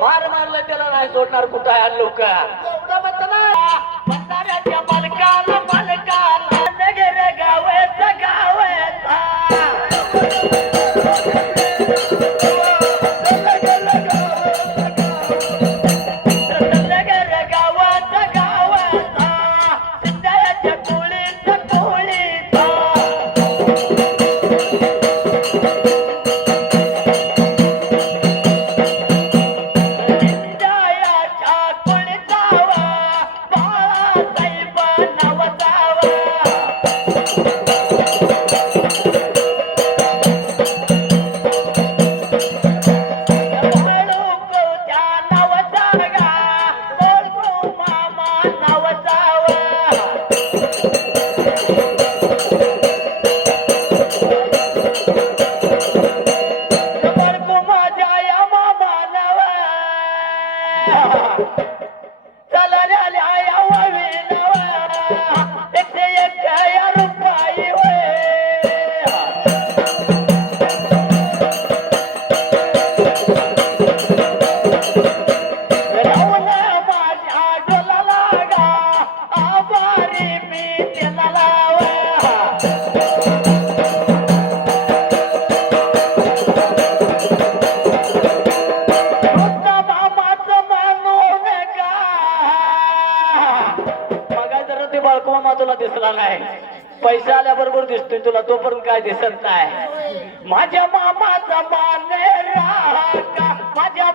मार मारलं त्याला नाही सोडणार कुठं आहे लोक एवढं म्हणतं ना म्हाताऱ्याच्या मालकाला मालकाला नगर गावाचा गावाचा नगर गावाचा गावाचा सिद्धाच्या कोळीचा कोळीचा तुला दिसला नाही पैसे आल्याबरोबर दिसतोय तुला तोपर्यंत काय दिसत नाही माझ्या मामाचा माने राहा माझ्या